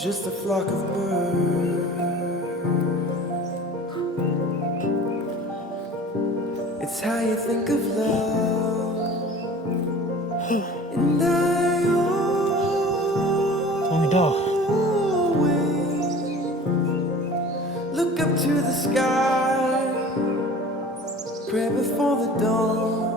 just a flock of birds. It's how you think of love, and I always look up to the sky, pray before the dawn.